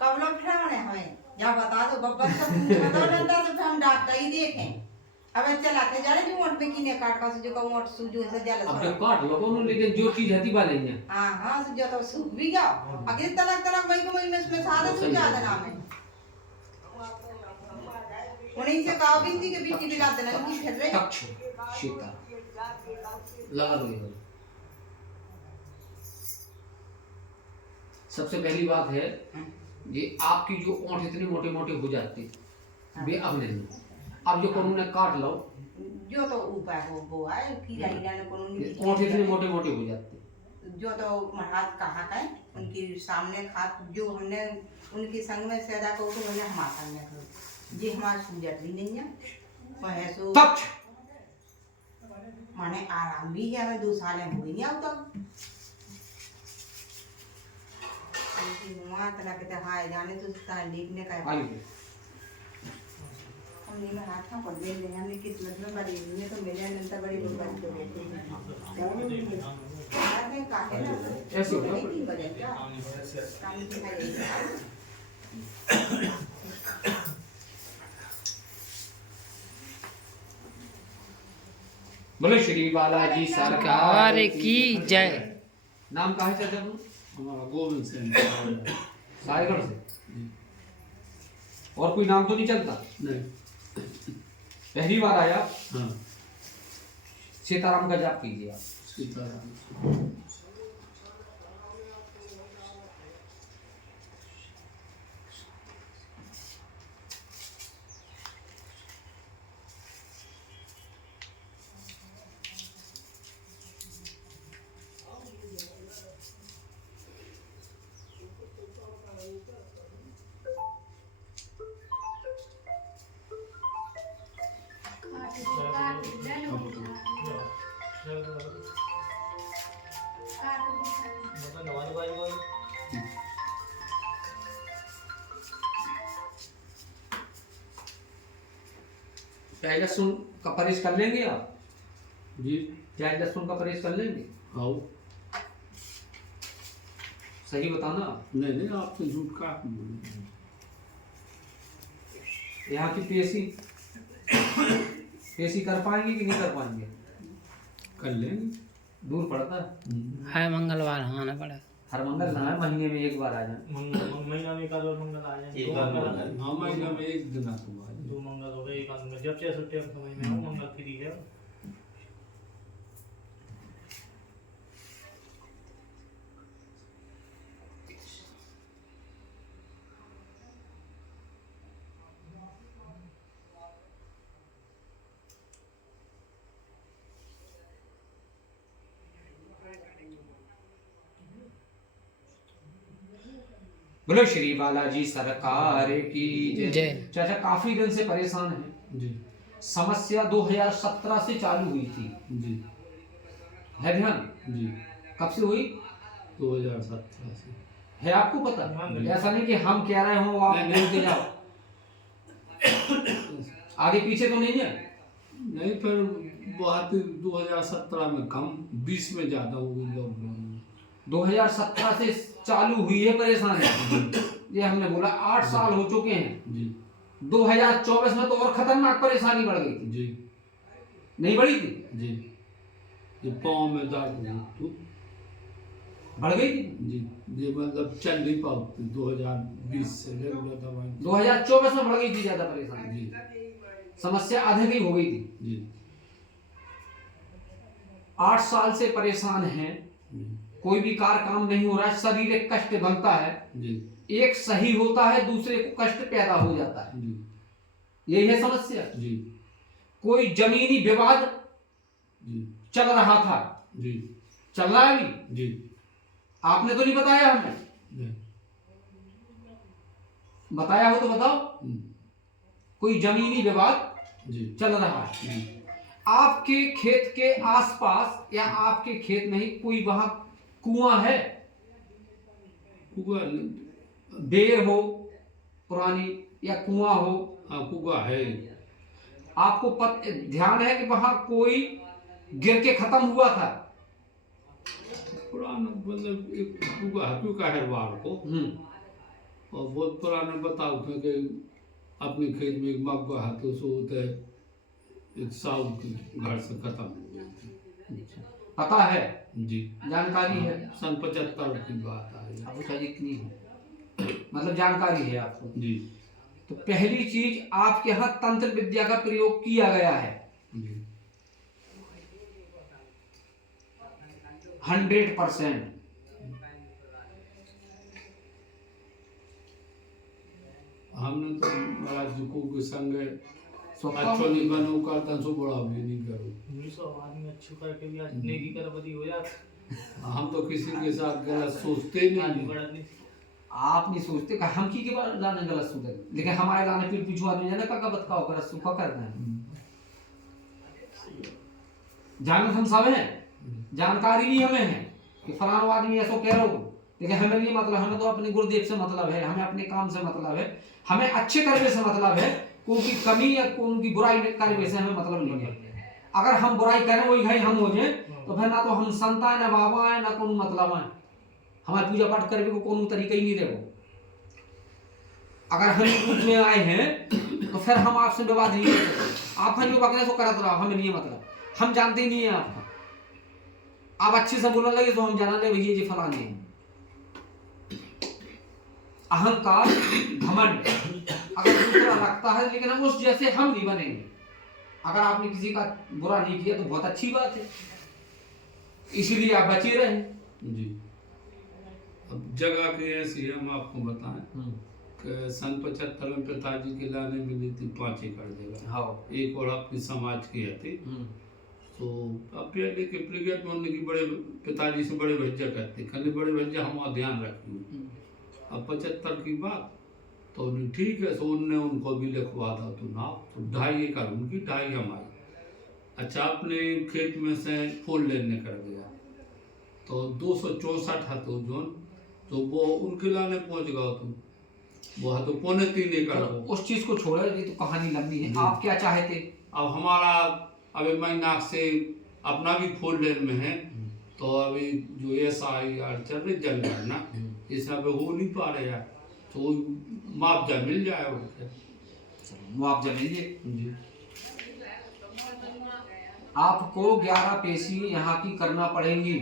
कब लोग फिर हमें या बता दो बब्बर सब बता डंडा से फिर हम डॉक्टर ही देखें। अबे चला के जाने भी मोट में किने काट का जो का मोट सूजो से जल अब जब काट लो उन्होंने लेकिन जो चीज हती वाले हैं हां जो तो सूख भी गया अगले तलक तलक भाई को मैं इसमें सारे सूख ज्यादा नाम है उन्हीं से गांव बिंदी के बीच बिला देना नहीं फिर रहे तक्ष सीता लगा दो ये सबसे पहली बात है ये आपकी जो ओंठ इतनी मोटे मोटे हो जाती वे अब नहीं अब जो कानून काट लो जो तो ऊपर वो है कीड़ा हीरा ने कानून ओंठ इतने मोटे मोटे हो जाते जो तो महाराज कहा है उनकी सामने खात जो हमने उनकी संग में सैदा को तो हमने हमारे सामने करो जी हमारे सूजट भी नहीं है वह सो तक्ष माने आराम भी है हमें 2 साल हो गई अब तक माँ तला के हाय जाने तो उसका लिखने का हमने में हाथ ना पड़ गए हमने किस्मत में बड़ी ने तो मेरे अनंत बड़ी बर्बाद कर दी यार काटे ना ऐसे हो नहीं बदल क्या काम की है बोले श्री बालाजी सरकार की जय। नाम कहाँ से चाचा हमारा गोविंद सिंह सायगढ़ से और कोई नाम तो नहीं चलता नहीं पहली बार आया हाँ सीताराम का जाप कीजिए आप सीताराम प्याज लहसुन का परहेज कर लेंगे आप जी प्याज लहसुन का परहेज कर लेंगे आओ सही बताना नहीं नहीं आपसे झूठ का यहाँ की पेशी कर पाएंगे कि नहीं कर पाएंगे कर लेंगे दूर पड़ता है मंगलवार आना पड़ा हर मंगल ना है महीने में एक बार आ जाए महीना में एक आध बार मंगल आ जाए हाँ महीना में एक दिन आता हुआ 2 मंगल हो गए एक आध में जब चाहे छुट्टी समय में आओ मंगल फ्री है बोलो श्री बालाजी सरकार की जय। जय। चाचा काफी दिन से परेशान है जी समस्या 2017 से चालू हुई थी जी है ध्यान जी कब से हुई 2017 से है आपको पता ऐसा नहीं कि हम कह रहे हो आप नहीं, बोलते जाओ आगे पीछे तो नहीं है नहीं फिर बात 2017 में कम 20 में ज्यादा हो गई लॉकडाउन 2017 से चालू हुई है परेशानी ये हमने बोला 8 साल हो चुके हैं जी 2024 में तो और खतरनाक परेशानी बढ़ गई थी जी नहीं बढ़ी थी जी ये पाँव में दर्द हो तो बढ़ गई थी जी ये मतलब चल नहीं पाती 2020 से रेगुलर दवाई 2024 में बढ़ गई थी ज्यादा परेशानी जी समस्या अधिक ही हो गई थी जी 8 साल से परेशान हैं कोई भी कार्य काम नहीं हो रहा है शारीरिक कष्ट बनता है जी एक सही होता है दूसरे को कष्ट पैदा हो जाता है जी यही है समस्या जी कोई जमीनी विवाद जी चल रहा था जी चल रहा है अभी जी आपने तो नहीं बताया हमें जी बताया हो तो बताओ कोई जमीनी विवाद जी चल रहा है जी आपके खेत के आसपास या आपके खेत में ही कोई वहां कुआं है कुआ बेर हो पुरानी या कुआं हो हाँ कुआ है आपको ध्यान है कि वहां कोई गिर के खत्म हुआ था पुराना मतलब एक कुआ है हर बार को और बहुत पुराने बताओ थे कि अपने खेत में एक मग्गा है तो सो होता है एक साहू के घर से खत्म हो गई थी। पता है, जी जानकारी है। सन 75 की बात आई। अब उसका जितनी है मतलब जानकारी है आपको। जी तो पहली चीज आपके यहाँ तंत्र विद्या का प्रयोग किया गया है जी 100%। हमने तो महाराज जी को के संग स्वतः अच्छो नहीं बनो करता सो बड़ा भी नहीं करो। 200 आदमी अच्छू करके भी आज नेकी करबदी हो जाती। हम तो किसी के साथ गलत सोचते आज नहीं। बड़ा नहीं आप नहीं सोचते कि हम की के बारे लाने गलत सोचते, लेकिन हमारे लाने पीठ पीछू आदमी जाने का बताओ कर सुखा करना है। जानत हम सब हैं, जानकारी भी हमें है कि फलाना आदमी ऐसा कह रहा हो, लेकिन हमें नहीं मतलब, हमें तो अपने गुरुदेव से मतलब है, हमें अपने काम से मतलब है, हमें अच्छे करने से मतलब है, उनकी कमी या उनकी बुराई करने से हमें मतलब नहीं है। अगर हम बुराई करें वही घड़ी हम हो जाए तो फिर ना तो हम संता है ना बाबा है ना कोनो मतलब है, हमारे पूजा पाठ करने को कोनो तरीका ही नहीं रहेगा। अगर हम रूप में आए हैं तो फिर हम आपसे विवाद नहीं कर सकते। आप हम जो बकने सो करत रहा, हमें नहीं मतलब, हम जानते ही नहीं है आपका। आप अच्छे से बोलने लगे तो हम जाना ले भैया जी फलाने हैं। अहंकार घमंड अगर दूसरा रखता है लेकिन हम उस जैसे हम नहीं बनेंगे। अगर आपने किसी का बुरा नहीं किया तो बहुत अच्छी बात है, इसीलिए आप बचे रहे। जी अब जगह की ऐसी है, हम आपको बताएं कि सन 75 में पिताजी के लाने मिली थी 5 एकड़ जगह। हाँ। एक और अपनी समाज की थी। तो अब पहले के ब्रिगेड में उनकी बड़े पिताजी से बड़े भैया कहते, खाली बड़े भैया हम ध्यान रखेंगे। अब 75 की बात तो उन्हें ठीक है, सो उनने उनको भी लिखवा था तो ना, तो 2.5 एकड़ उनकी 2.5 हमारी। अच्छा अपने खेत में से फूल लेने कर गया तो 264 है तो जोन, तो वो उनके लाने पहुंच गया तो वो है तो 3.25 एकड़। उस चीज को छोड़ो, ये तो कहानी लंबी है। आप क्या चाहते? अब हमारा अभी महीना से अपना भी फूल लेन में है, तो अभी जो SIR चल रही जनगणना इसमें अभी हो नहीं पा रहे यार, तो मुआवजा मिल जाए उनसे। मुआवजा मिल जाए जी आपको 11 पेशी यहाँ की करना पड़ेंगी।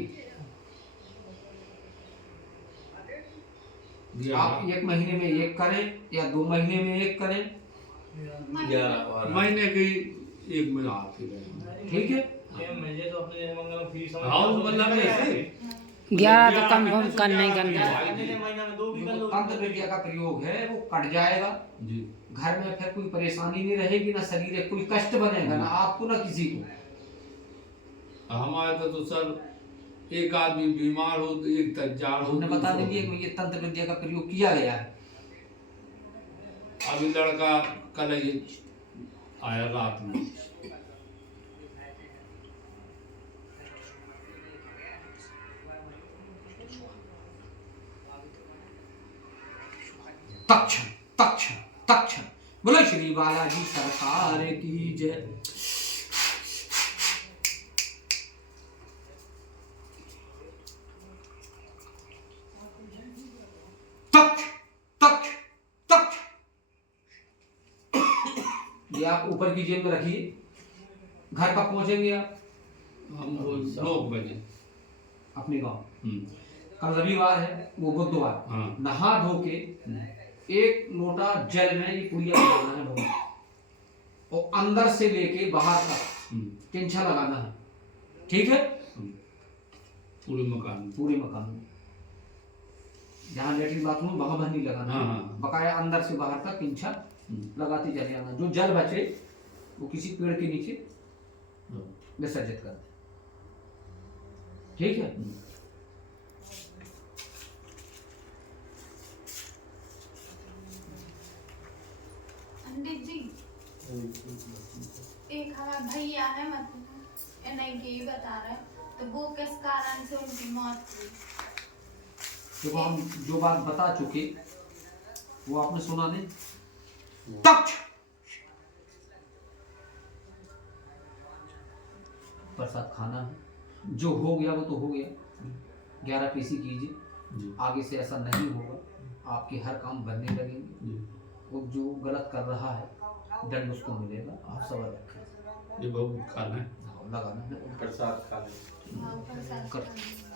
आप 1 महीने में 1 करें या 2 महीने में 1 करें, महीने की 1 में आती रहे, ठीक है। मुझे तो अपने मंगल फ्री समझ हाँ मतलब ऐसे 11 तो कंफर्म करना ही करना है। महीना में 2 भी कर लो। तंत्र विद्या का प्रयोग है वो कट जाएगा जी। घर में, फिर कोई परेशानी नहीं रहेगी, ना शरीर में कोई कष्ट बनेगा, ना आपको ना किसी को। हमारे तो सर एक आदमी बीमार हो तो एक तजार हो, हमने बता देंगे कि ये तंत्र विद्या का प्रयोग किया गया है। अभी लड़का कल ये आया रात में, तक्षण तक्षण तक्षण बोलो श्री बालाजी सरकार की जय। तक्ष तक्ष तक्ष ये आप ऊपर की जेब में रखिए। घर कब पहुंचेंगे आप? हम वो 9 बजे अपने गांव। कल रविवार है, वो बुधवार। हाँ। नहा धो के 1 लोटा जल में ये पुड़िया लगाना है भगवान, और अंदर से लेके बाहर तक किंचा लगाना है, ठीक है? पूरे मकान पूरे मकान में जहाँ लेटरिन बाथरूम वहां भर नहीं लगाना है। हाँ। बकाया अंदर से बाहर तक किंचा लगाते चले आना। जो जल बचे वो किसी पेड़ के नीचे विसर्जित कर दे, ठीक है? पंडित जी, एक हमारा भैया है, मतलब नहीं कि बता रहे, तो वो किस कारण से उनकी मौत हुई? देखो हम जो बात बता चुके वो आपने सुना नहीं। तक्ष प्रसाद खाना है, जो हो गया वो तो हो गया। 11 पेशी कीजिए, आगे से ऐसा नहीं होगा। आप आपके हर काम बनने लगेंगे। जी। वो जो गलत कर रहा है दंड उसको मिलेगा। आप सबर रखें। ये बहुत खाना है, लगाना है। प्रसाद खा लें। हाँ, प्रसाद कर खाना।